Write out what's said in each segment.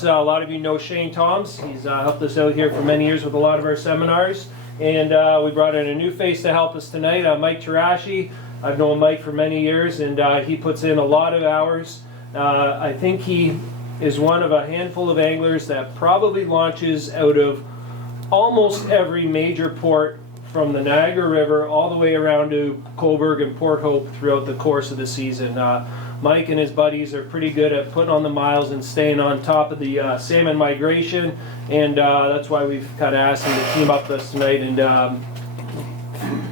A lot of you know Shane Thombs. He's helped us out here for many years with a lot of our seminars. And we brought in a new face to help us tonight, Mike Taraschi. I've known Mike for many years, and he puts in a lot of hours. I think he is one of a handful of anglers that probably launches out of almost every major port from the Niagara River all the way around to Cobourg and Port Hope throughout the course of the season. Mike and his buddies are pretty good at putting on the miles and staying on top of the salmon migration, and that's why we've kind of asked him to team up with us tonight and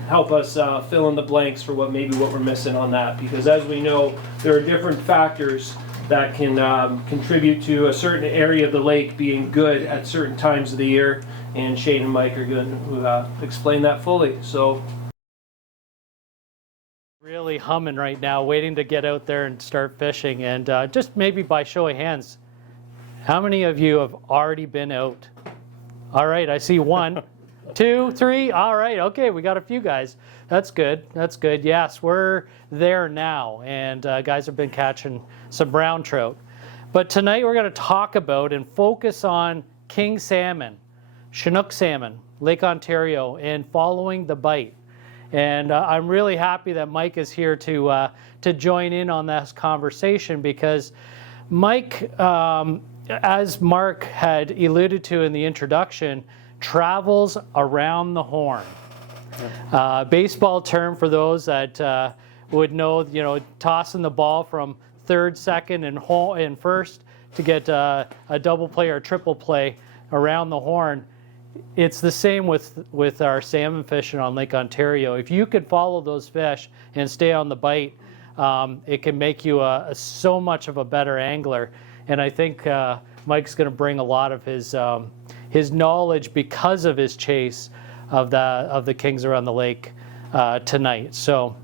help us fill in the blanks for what we're missing on that, because as we know, there are different factors that can contribute to a certain area of the lake being good at certain times of the year, and Shane and Mike are going to explain that fully. So. Really humming right now, waiting to get out there and start fishing. And just maybe by show of hands, how many of you have already been out? All right, I see 1, 2, 3. All right, okay, we got a few guys. That's good. That's good. Yes, we're there now, and guys have been catching some brown trout. But tonight we're going to talk about and focus on king salmon, Chinook salmon, Lake Ontario, and following the bite. And I'm really happy that Mike is here to join in on this conversation, because Mike, as Mark had alluded to in the introduction, travels around the horn. Baseball term for those that would know, tossing the ball from third, second, and first to get a double play or triple play around the horn. It's the same with our salmon fishing on Lake Ontario. If you could follow those fish and stay on the bite, it can make you so much of a better angler. And I think Mike's going to bring a lot of his knowledge because of his chase of the kings around the lake tonight. So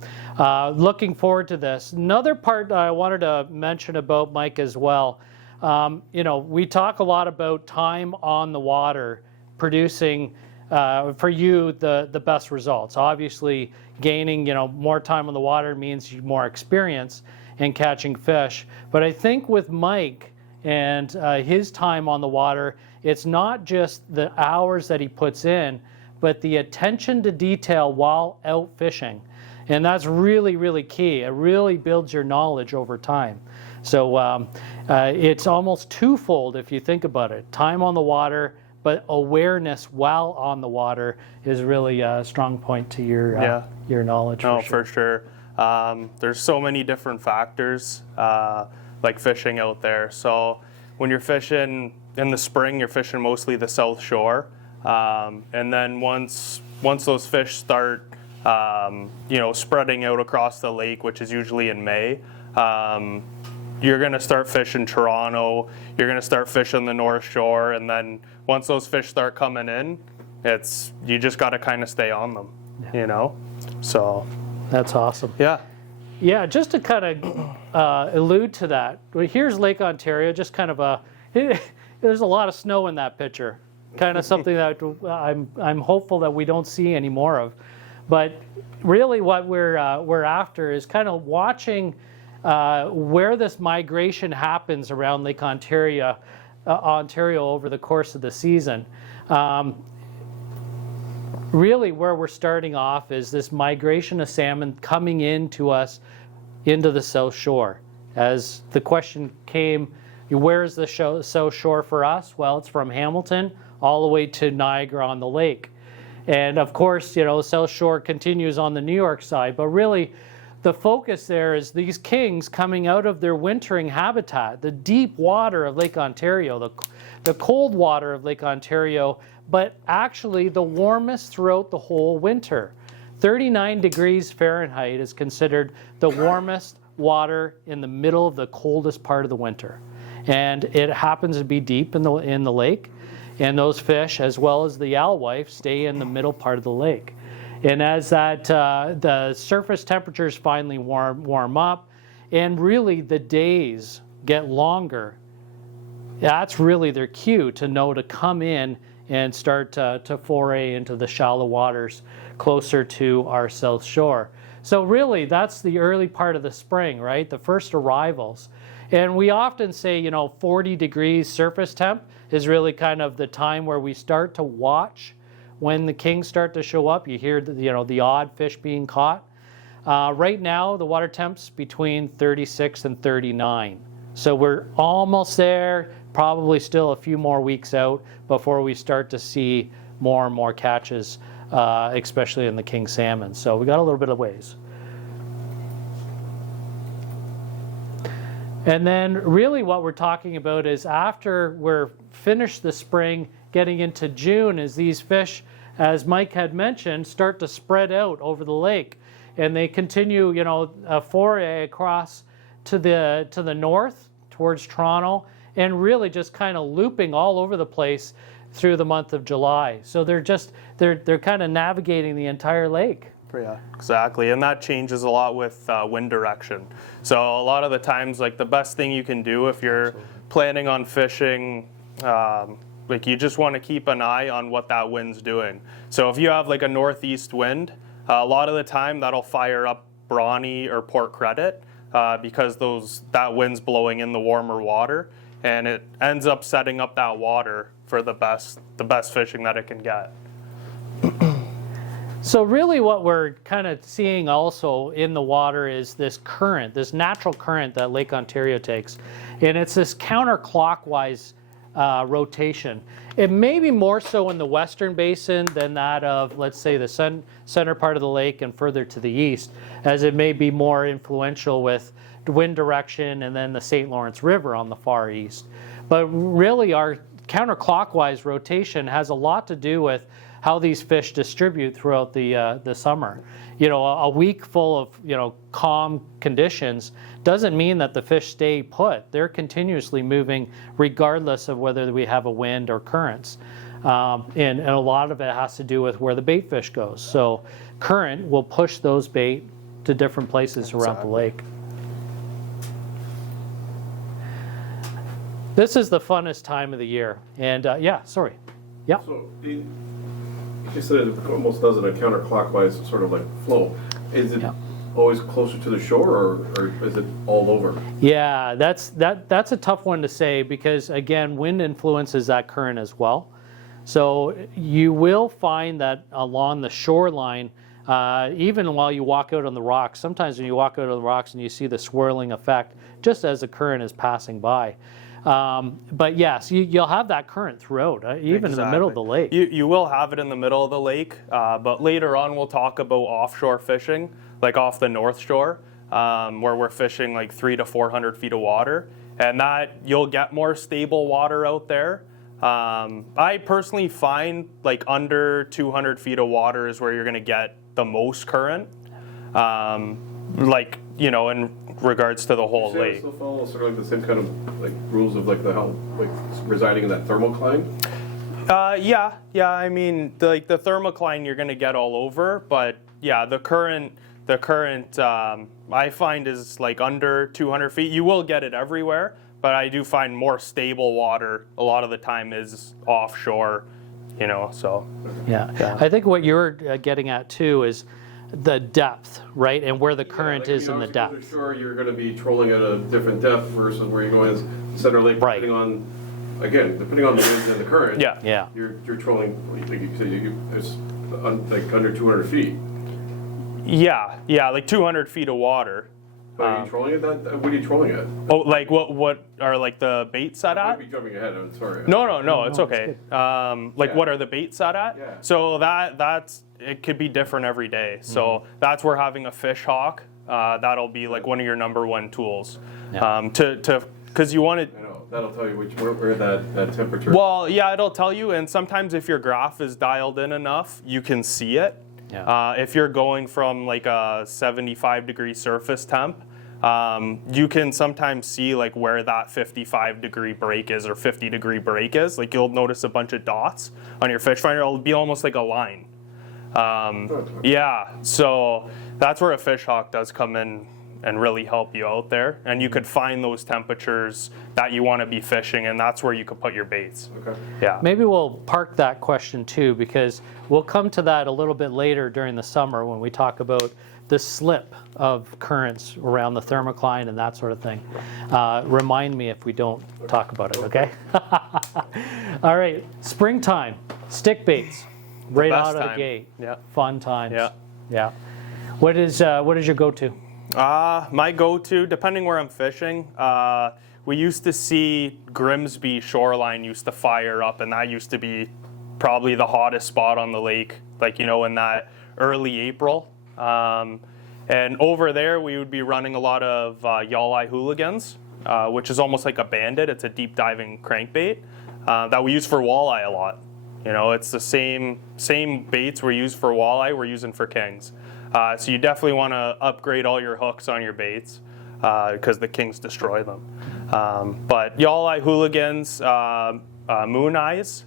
looking forward to this. Another part I wanted to mention about Mike as well. We talk a lot about time on the water producing for you the best results. Obviously, gaining more time on the water means more experience in catching fish. But I think with Mike and his time on the water, it's not just the hours that he puts in, but the attention to detail while out fishing. And that's really, really key. It really builds your knowledge over time. So it's almost twofold if you think about it. Time on the water, but awareness while on the water is really a strong point to your knowledge. No, for sure. There's so many different factors like fishing out there. So when you're fishing in the spring, you're fishing mostly the South Shore, and then once those fish start, spreading out across the lake, which is usually in May. You're going to start fishing Toronto, you're going to start fishing the North Shore, and then once those fish start coming in, you just got to kind of stay on them, So that's awesome. Yeah, just to kind of allude to that, here's Lake Ontario, just kind of there's a lot of snow in that picture, kind of something that I'm hopeful that we don't see any more of. But really what we're after is kind of watching where this migration happens around Lake Ontario over the course of the season. Really where we're starting off is this migration of salmon coming into us into the South Shore. As the question came, where is the South Shore for us? Well, it's from Hamilton all the way to Niagara on the lake. And of course, South Shore continues on the New York side, but really the focus there is these kings coming out of their wintering habitat, the deep water of Lake Ontario, the cold water of Lake Ontario, but actually the warmest throughout the whole winter. 39 degrees Fahrenheit is considered the warmest water in the middle of the coldest part of the winter. And it happens to be deep in the lake, and those fish, as well as the alewife, stay in the middle part of the lake. And as the surface temperatures finally warm up, and really the days get longer, that's really their cue to know to come in and start to foray into the shallow waters closer to our South Shore. So really, that's the early part of the spring, right? The first arrivals. And we often say, 40 degrees surface temp is really kind of the time where we start to watch when the kings start to show up. You hear the odd fish being caught. Right now, the water temp's between 36 and 39. So we're almost there, probably still a few more weeks out before we start to see more and more catches, especially in the king salmon. So we got a little bit of ways. And then really what we're talking about is after we're finished the spring, getting into June, is these fish, as Mike had mentioned, start to spread out over the lake. And they continue, a foray across to the north towards Toronto, and really just kind of looping all over the place through the month of July. So they're kind of navigating the entire lake. Yeah, exactly, and that changes a lot with wind direction. So a lot of the times, like the best thing you can do if you're planning on fishing, like you just want to keep an eye on what that wind's doing. So if you have like a northeast wind, a lot of the time that'll fire up Brawny or Port Credit because that wind's blowing in the warmer water, and it ends up setting up that water for the best fishing that it can get. So really what we're kind of seeing also in the water is this current, this natural current that Lake Ontario takes. And it's this counterclockwise rotation. It may be more so in the western basin than that of, let's say, the center part of the lake and further to the east, as it may be more influential with wind direction and then the St. Lawrence River on the far east. But really our counterclockwise rotation has a lot to do with how these fish distribute throughout the summer. A week full of calm conditions doesn't mean that the fish stay put. They're continuously moving regardless of whether we have a wind or currents. And a lot of it has to do with where the bait fish goes. So current will push those bait to different places around the lake. This is the funnest time of the year. And yeah. So you said it almost does it a counterclockwise sort of like flow. Is it always closer to the shore, or is it all over? Yeah, that's a tough one to say because, again, wind influences that current as well. So you will find that along the shoreline, even while you walk out on the rocks, sometimes when you walk out on the rocks and you see the swirling effect just as the current is passing by. But yes, you'll have that current throughout, even in the middle of the lake. You will have it in the middle of the lake, but later on we'll talk about offshore fishing, like off the North Shore, where we're fishing like 300 to 400 feet of water, and that you'll get more stable water out there. I personally find like under 200 feet of water is where you're going to get the most current. In regards to the whole lake. Still follow sort of like the same kind of like rules of like how residing in that thermocline? Yeah. I mean, the thermocline you're going to get all over, but yeah, the current I find is like under 200 feet. You will get it everywhere, but I do find more stable water a lot of the time is offshore. So. Yeah. I think what you're getting at too is the depth, right, and where the current is in the depth. Sure, you're going to be trolling at a different depth versus where you're going in Center Lake, depending on the wind and the current. Yeah. You're trolling, like you said, it's like under 200 feet. Yeah, like 200 feet of water. Are you trolling at that? What are you trolling at? Oh, like what are like the baits set I at? might be jumping ahead. I'm sorry. No, it's okay. What are the baits set at? Yeah. So it could be different every day. So that's where having a fish hawk, that'll be like one of your number one tools. Yeah. Because you want to. I know that'll tell you where that temperature. Well, yeah, it'll tell you, and sometimes if your graph is dialed in enough, you can see it. Yeah. If you're going from like a 75-degree surface temp, you can sometimes see like where that 55-degree break is or 50-degree break is. Like you'll notice a bunch of dots on your fish finder. It'll be almost like a line. Yeah, so that's where a fish hawk does come in and really help you out there. And you could find those temperatures that you want to be fishing, and that's where you could put your baits. Okay. Yeah. Maybe we'll park that question too, because we'll come to that a little bit later during the summer when we talk about the slip of currents around the thermocline and that sort of thing. Remind me if we don't talk about it, okay? All right, springtime, stick baits, right best out of the time. gate. Yeah. Fun times. Yeah. Yeah. What is your go-to? My go-to, depending where I'm fishing, we used to see Grimsby shoreline used to fire up, and that used to be probably the hottest spot on the lake, like, you know, in that early April. And over there, we would be running a lot of Yalleye hooligans, which is almost like a bandit. It's a deep diving crankbait that we use for walleye a lot. You know, it's the same baits we use for walleye, we're using for kings. So you definitely want to upgrade all your hooks on your baits because the kings destroy them. But Yalleye hooligans, moon eyes,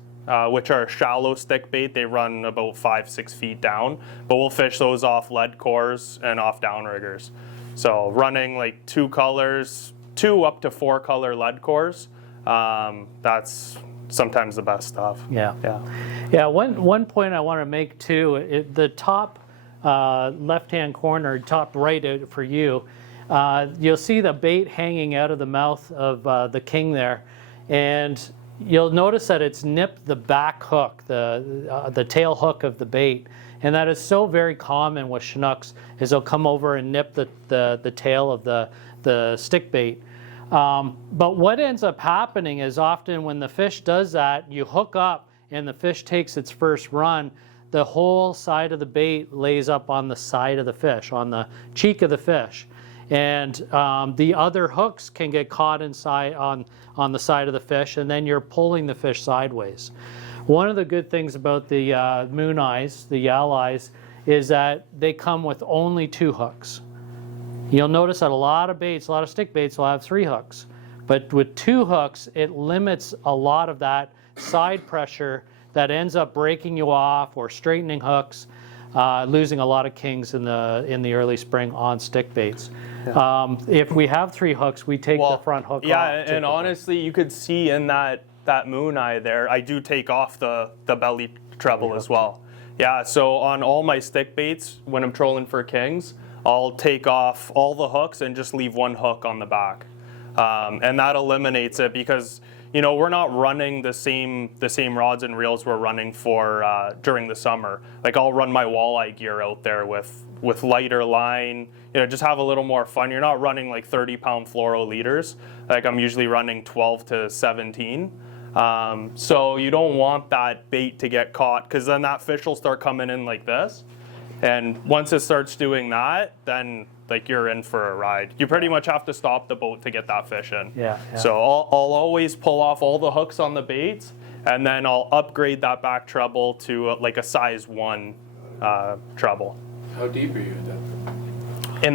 which are shallow stick bait. They run about 5-6 feet down, but we'll fish those off lead cores and off downriggers. So running like 2 colors, 2 up to 4 color lead cores, that's sometimes the best stuff. Yeah. One point I want to make too, the top left-hand corner, top right for you, you'll see the bait hanging out of the mouth of the king there, and you'll notice that it's nipped the back hook, the tail hook of the bait, and that is so very common with Chinooks, is they'll come over and nip the tail of the stick bait. But what ends up happening is often when the fish does that, you hook up and the fish takes its first run, the whole side of the bait lays up on the side of the fish, on the cheek of the fish. And the other hooks can get caught inside on the side of the fish, and then you're pulling the fish sideways. One of the good things about the moon eyes, the yaleyes, is that they come with only 2 hooks. You'll notice that a lot of baits, a lot of stick baits will have 3 hooks. But with 2 hooks, it limits a lot of that side pressure that ends up breaking you off or straightening hooks, losing a lot of kings in the early spring on stick baits. Yeah. If we have 3 hooks, we take the front hook off. Yeah, and honestly, you could see in that moon eye there, I do take off the belly treble as well. Yeah, so on all my stick baits, when I'm trolling for kings, I'll take off all the hooks and just leave 1 hook on the back. And that eliminates it because, you know, we're not running the same rods and reels we're running for during the summer. Like, I'll run my walleye gear out there with lighter line, you know, just have a little more fun. You're not running like 30-pound fluoro leaders. Like, I'm usually running 12 to 17. So you don't want that bait to get caught, because then that fish will start coming in like this. And once it starts doing that, then like you're in for a ride. You pretty much have to stop the boat to get that fish in. Yeah. So I'll always pull off all the hooks on the baits, and then I'll upgrade that back treble to like a size 1 treble. How deep are you at that?